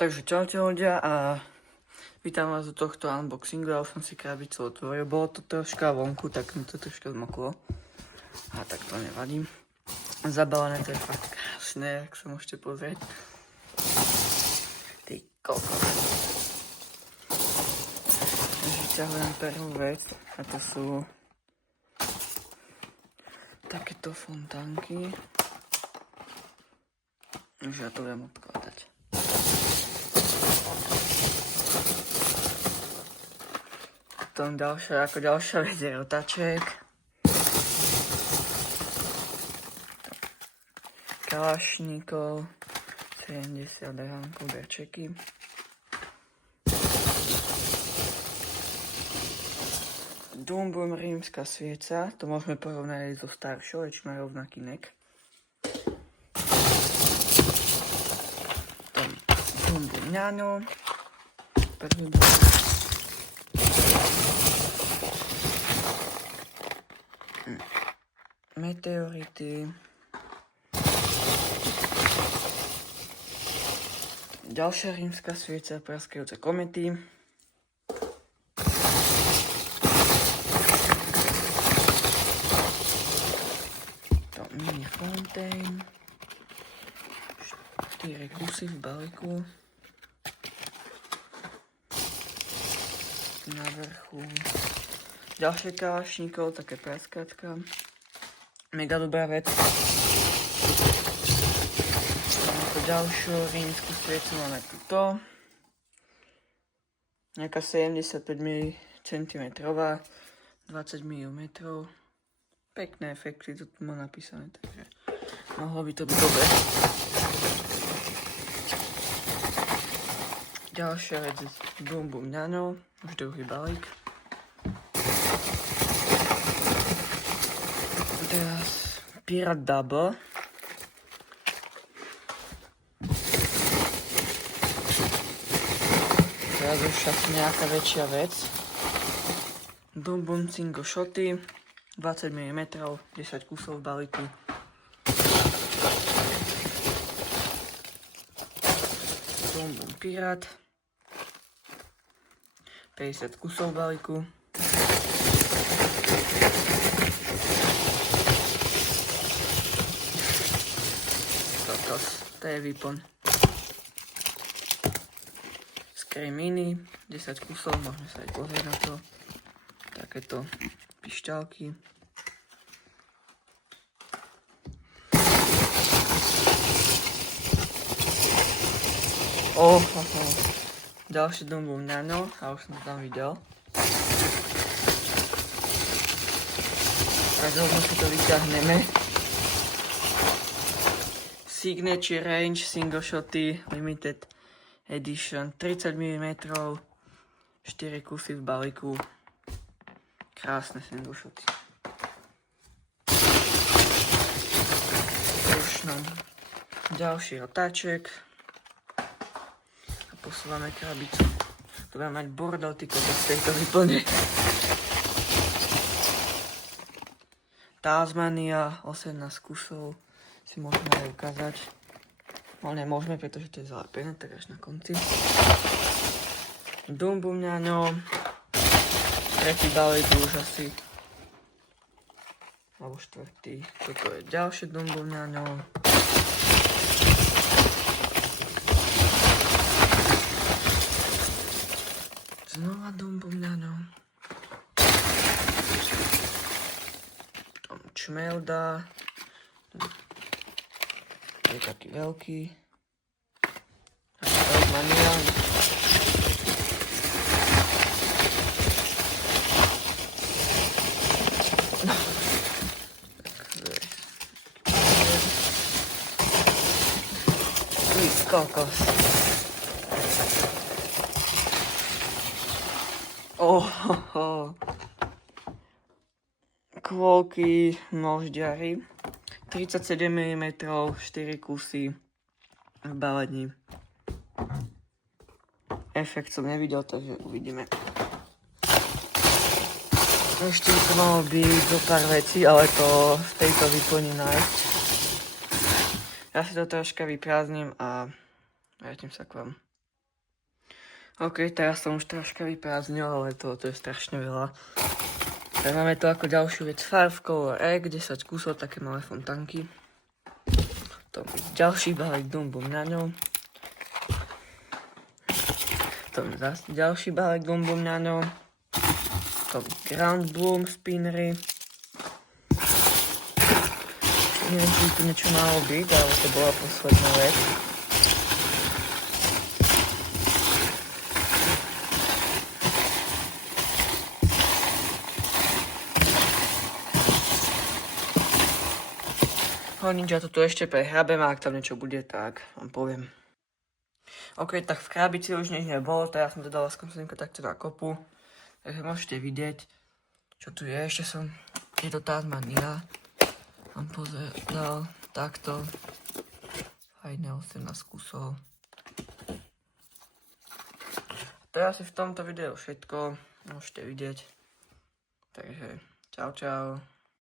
Takže čaute ľudia a vítam vás do tohto unboxingu. Ja už som si krabicu otvoril, bolo to troška vonku, tak mi to troška zmoklo. A tak to nevadí. Zabalené to je fakt krásne, ak sa môžete pozrieť. Ty kokos. Vyťahujem prvú vec a to sú takéto fontánky. Už ja to viem odkladať. Potom ďalšia vec je rotaček. Kalašníkov, 70 ránkov, berčeky. Dumbum rímska svieca, to môžeme porovnať so staršou, či má rovnaký nek. Dumbum ňano, prvý bod. Meteority. Ďalšia rímska svieca, praskajúce komety. To mini fontaine. 4 kusy v balíku. Na vrchu ďalšie kalašníkov, také praskačka. Mega dobrá vec. Ako ďalšiu rímsku sviecu máme tuto. Nejaká 75 cm, 20 mm. Pekné efekty, tu má napísané, takže mohlo by to byť dobre. Ďalšia vec je Dumbum ňano, už druhý balík. Teraz Pirate Double. Teraz už však nejaká väčšia vec. Dumbum single shoty, 20 mm, 10 kusov v balíku. Dumbum Pirate, 50 kusov v balíku. To je výplň. Scream mini, 10 kusov, môžeme sa aj pozrieť na to. Takéto pišťalky. Ďalší Dumbum ňano, a už som to tam videl. A zrovna si to vyťahneme. Signature Range Single Shoty Limited Edition, 30 mm, 4 kusy v balíku. Krásne single shoty. Už nám ďalší rotáček. A posúvame krabicu. To budeme mať bordel, ty kokos z tejto vyplne. Tasmania, 18 kusov. Si môžeme aj ukázať. No nemôžeme, pretože to je zalepené, tak až na konci. Dumbum ňano. Tretí balík už asi. Alebo štvrtý. Toto je ďalšie Dumbum ňano. Znova Dumbum ňano. Tom čmelda. Je taký veľký. Tasmania. Kokos. Kvôlky možďary. 37 mm, 4 kusy v balení. Efekt som nevidel, takže uvidíme. Ešte by to malo byť zo pár vecí, ale to v tejto vyplni nájsť. Ja si to troška vyprázdnim a vrátim sa k vám. OK, teraz som už troška vyprázdnil, ale to je strašne veľa. Tak máme tu ako ďalšiu vec Five Color Egg, 10 kusov, také malé fontanky. To ďalší balík Dum Bum ňaňov. To zase ďalší balík Dum Bum ňaňov. To Ground Bloom spinnery. Neviem, či tu niečo malo byť, ale to bola posledná vec. Nič, ja toto ešte prehrabem a ak tam niečo bude, tak vám poviem. OK, tak v krabici už nič nebolo, teraz som to dala skúsenka takto na kopu. Takže môžete vidieť, čo tu je. Ešte som, je to Tasmania. Mám pozeral takto. Fajné 18 kusov. To je asi v tomto videu všetko. Môžete vidieť. Takže čau čau.